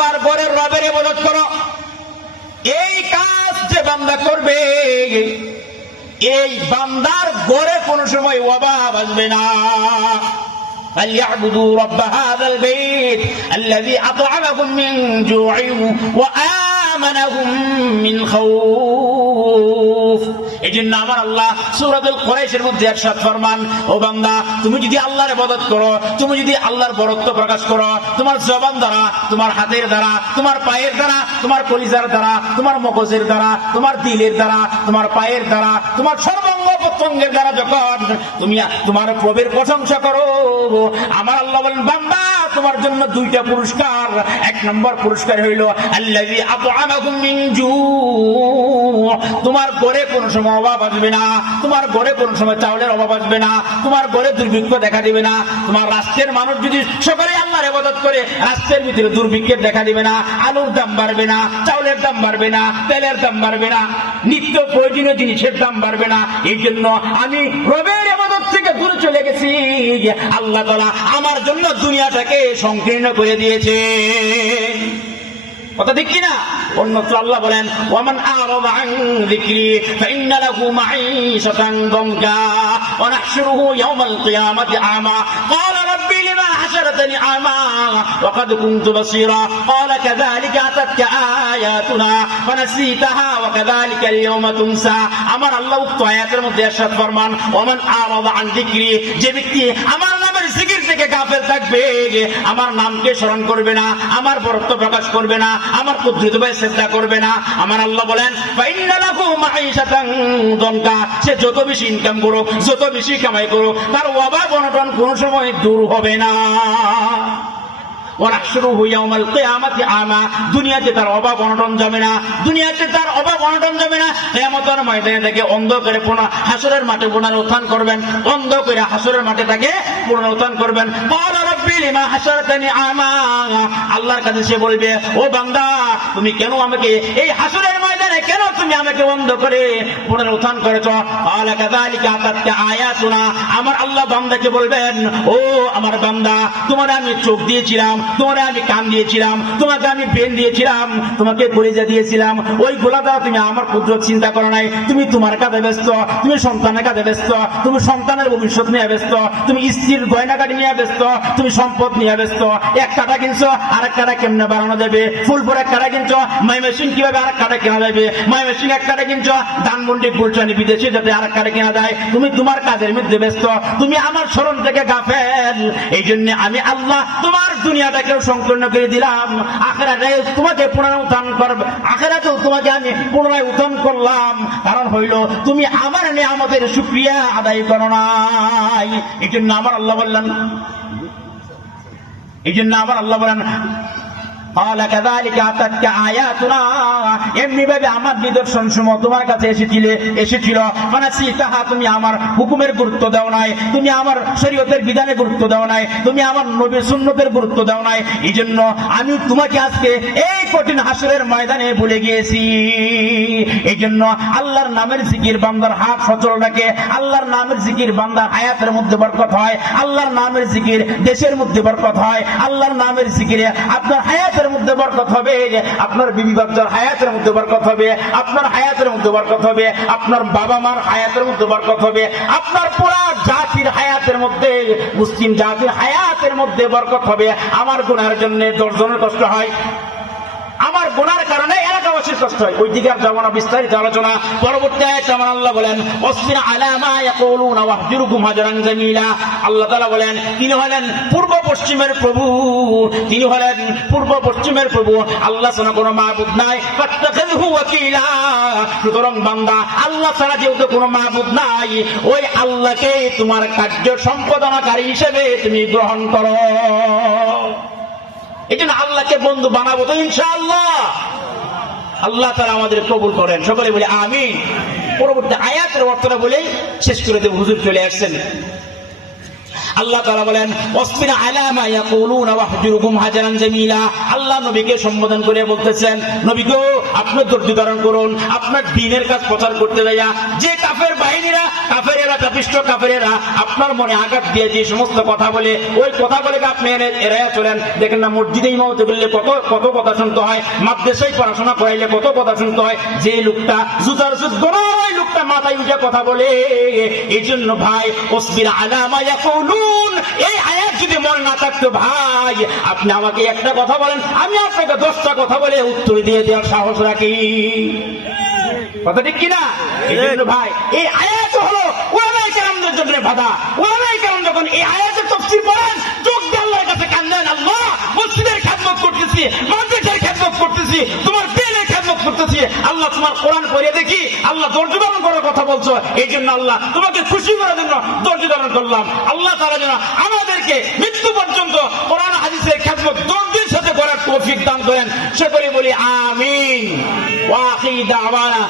বাবার ঘরের রবের ইবাদত করো। এই কাজ যে বান্দা করবে, এই বান্দার ঘরে কোনো সময় অভাব আসবে না। فليعبدوا رب هذا البيت الذي أطعمهم من جوع وآمنهم من خوف। এজন্য আমার আল্লাহ সূরাতুল কুরাইশের মধ্যে ইরশাদ ফরমান, ও বান্দা তুমি যদি আল্লাহর ইবাদত করো, তুমি যদি আল্লাহর বরত্ব প্রকাশ করো, তোমার জবান দ্বারা, তোমার হাতের দ্বারা, তোমার পায়ের দ্বারা, তোমার কলিজার দ্বারা, তোমার মগজের দ্বারা, তোমার দিলের দ্বারা, তোমার পায়ের দ্বারা, তোমার সর্বাঙ্গ প্রত্যঙ্গের দ্বারা যখন তুমি তোমার প্রভুর প্রশংসা করো, আমার আল্লাহ বলেন বান্দা তোমার জন্য দুইটা পুরস্কার। এক নম্বর পুরস্কার হইল আল্লাযী আত'আমাকুম মিন জু', তোমার ঘরে কোনো সময় অভাব আসবে না, তোমার ঘরে কোনো সময় চাউলের অভাব আসবে না, তোমার ঘরে দুর্ভিক্ষ দেখা দিবে না। তোমার রাষ্ট্রের মানুষ যদি সকলে আল্লাহর ইবাদত করে, রাষ্ট্রের ভিতরে দুর্ভিক্ষের দেখা দিবে না, আলুর দাম বাড়বে না, চাউলের দাম বাড়বে না, তেলের দাম বাড়বে না, নিত্য প্রয়োজনীয় জিনিসের দাম বাড়বে না। এই জন্য আমি রবের ইবাদত থেকে দূরে চলে গেছি, আল্লাহ তাআলা আমার জন্য দুনিয়াটাকে সংকীর্ণ করে দিয়েছে। কথা ঠিক কিনা? অন্যত্র আল্লাহ বলেন ওয়ামান আরাদা আন যিকরি ফাইন্না লাহু মাঈশাতান দানকা ওয়া নাহশুরুহু ইয়াওমাল কিয়ামাতি আমা ক্বালা রাব্বি লিমা হাশারতানি আমা ওয়া ক্বাদ কুনতু বাসীরা ক্বালা কাযালিকা আতাতকা আয়াতুনা ফানাসীতাহা ওয়া কাযালিকা আল-ইয়াওমা তুনসা। আমার আল্লাহ উক্ত আয়াতের মধ্যে ইরশাদ ফরমান ওয়ামান আরাদা আন যিকরি, যে ব্যক্তি আমার নামের জিকির থেকে গাফিল থাকবে, আমার নামকে স্মরণ করবে না, আমার বরত্ব প্রকাশ করবে না, আমার কুদরত ভাই চেষ্টা করবে না, আমার আল্লাহ বলেন ফাইন্না লাহু মাঈশাতান দানকা, সে যত বেশি ইনকাম করুক, যত বেশি কামাই করুক, তার অভাব অনটন কোনো সময় দূর হবে না। ওয়াহশুরুহু ইয়াওমাল কিয়ামাতি আমা, দুনিয়াতে তার অভাব অনটন যাবে না, দুনিয়াতে তার অভাব অনটন যাবে না। কিয়ামতের ময়দানে তাকে অন্ধ করে হাসরের মাঠে পুনরুত্থান করবেন, অন্ধ করে হাসরের মাঠে তাকে পুনরুত্থান করবেন। ক্বালা রাব্বি লিমা হাশারতানি আমা, আল্লাহর কাছে সে বলবে ও বান্দা তুমি কেন আমাকে এই হাসরের ময়দানে কেন তুমি আমাকে অন্ধ করে পুনরুত্থান করেছো? ক্বালা কাযালিকা আতাতকা আয়াতুনা, আমার আল্লাহ বান্দাকে বলবেন ও আমার বান্দা তোমার আমি চোখ দিয়েছিলাম, তোমারে আমি কান দিয়েছিলাম, তোমাকে আমি ব্রেন দিয়েছিলাম, তোমাকে কলিজা দিয়েছিলাম, ওই গোলা দ্বারা তুমি আমার কুদরত চিন্তা করো নাই। তুমি তোমার কাজে ব্যস্ত, তুমি সন্তানের কাজে ব্যস্ত, তুমি সন্তানের ভবিষ্যৎ নিয়ে ব্যস্ত, তুমি স্ত্রীর গয়নাগাটি নিয়ে ব্যস্ত, তুমি সম্পদ নিয়ে ব্যস্ত। এক কাটা কিনছো, আরেক কাটা কেমনে বাড়ানো যাবে, ফুলপুর এক কাটা কিনছো, মাই মেশিন কিভাবে আরেক কাটা কেনা যাবে, মাই মেশিন এক কাটা কিনছো, ধানমন্ডি ফুলচানি বিদেশে যাতে আরেক কাটা কেনা যায়। তুমি তোমার কাজের মধ্যে ব্যস্ত, তুমি আমার স্মরণ থেকে গাফেল। এই জন্য আমি আল্লাহ তোমার দুনিয়াটাকেও সংকীর্ণ করে দিলাম, আখিরাতে তোমাকে পুনরুত্থান করব, আখিরাতেও তোমাকে আমি পুনরায় উত্থান করলাম। কারণ হইল তুমি আমার নিয়ামতের শুকরিয়া আদায় করো নাই। এই জন্য আমার আল্লাহ বললেন ক্বালা কাযালিকা আতাতকা আয়াতুনা, এমনি ভাবে আমার নিদর্শন সমূহ তোমার কাছে এসেছিল, ফানাসীতাহা, তুমি আমার হুকুমের গুরুত্ব দাও নাই, তুমি আমার শরীয়তের বিধানে গুরুত্ব দাও নাই, তুমি আমার নবীর সুন্নতের গুরুত্ব দাও নাই। এই জন্য আমি তোমাকে আজকে এই কঠিন হাসরের ময়দানে ভুলে গিয়েছি। এই জন্য আল্লাহর নামের জিকির বান্দার হাত সচল রাখে, আল্লাহর নামের জিকির বান্দার হায়াতের মধ্যে বরকত হয়, আল্লাহর নামের জিকির দেশের মধ্যে বরকত হয়, আল্লাহর নামের জিকিরে আপনার হায়াতের মধ্যে বরকত হবে, আপনার বিবি বাচ্চার হায়াতের মধ্যে বরকত হবে, আপনার হায়াতের মধ্যে বরকত হবে, আপনার বাবা মার হায়াতের মধ্যে বরকত হবে, আপনার পুরা জাতির হায়াতের মধ্যে, মুসলিম জাতির হায়াতের মধ্যে বরকত হবে। আমার গুনাহের জন্য 10 জনের কষ্ট হয়, আমার গুনার কারণে এলাকাবাসীর কষ্ট হয়। ওই দিকে আর যাব না, বিস্তারিত আলোচনা পরবর্তী আয়াতে আমার আল্লাহ বলেন ওয়াসবির আলা মা ইয়াকুলুনা ওয়াহজুরহুম হাজরান জামিলা। আল্লাহ তাআলা বলেন তিনি হলেন পূর্ব পশ্চিমের প্রভু, তিনি হলেন পূর্ব পশ্চিমের প্রভু, আল্লাহ ছাড়া কোনো মাবুদ নাই। ফাত্তাখিযহু ওয়াকিলা, সুতরাং বান্দা আল্লাহ ছাড়া যেহেতু কোনো মাবুদ নাই, ওই আল্লাহকে তোমার কার্য সম্পাদনাকারী হিসেবে তুমি গ্রহণ করো। এই জন্য আল্লাহকে বন্ধু বানাবো তো ইনশাআল্লাহ। আল্লাহ তাআলা আমাদের কবুল করেন, সকলে বলে আমিন। পরবর্তী আয়াতের অর্থটা বলেই শেষ করে দেব, হুজুর চলে আসছেন। আল্লাহ তাআলা বলেন ওয়াসবির আলা মা ইয়াকুলুনা ওয়াহজুরহুম হাজরান জামিলা। আল্লাহ নবীকে সম্বোধন করে বলতেছেন নবী গো আপনি ধৈর্য ধারণ করুন, আপনার দ্বীনের কাজ প্রচার করতে যাইয়া যে কাফের বাহিনীরা, কাফেরেরা, পাপিষ্ঠ কাফেরেরা আপনার মনে আঘাত দিয়ে যে সমস্ত কথা বলে, ওই কথাগুলোকে আপনি এড়াইয়া চলেন। দেখেন না মসজিদে ইমামতি করলে কত কথা শুনতে হয়, মাদ্রাসায় পড়াশোনা করাইলে কত কথা শুনতে হয়। যে লোকটা জুতার সুদ ওই লোকটা মাথায় উঠে কথা বলে। এই জন্য ভাই ওসবির আলা মা ইয়াকুলুন, এই আয়াত যদি মনে না থাকতো ভাই, আপনি আমাকে একটা কথা বলেন, আমি আপনাকে 10টা কথা বলে উত্তর দিয়ে দেওয়ার সাহস রাখি। কথা ঠিক কিনা? এই জন্য ভাই এই আয়াত হলো ওলামায়ে কেরামদের জন্য বাধা। ওলামায়ে কেরাম যখন এই আয়াতের তাফসীর পড়েন, চোখ দিয়ে আল্লাহর কাছে কান্দেন, আল্লাহ মসজিদের খেদমত করতেছি, মাদ্রাসার খেদমত করতেছি, তোমার দিনের খেদমত করতেছি, আল্লাহ তোমার কোরআন পড়ে দেখি আল্লাহ ধৈর্য ধারণ করার কথা বলছো, এই জন্য আল্লাহ তোমাকে খুশি করার জন্য ধৈর্য ধারণ করলাম। আল্লাহ তাআলা যেন আমাদেরকে মৃত্যু পর্যন্ত কোরআন হাদিসের খেদমত ধৈর্যের সাথে করার তৌফিক দান করেন। সকলে বলি আমিন। ওয়া আখিরু দাওয়ানা।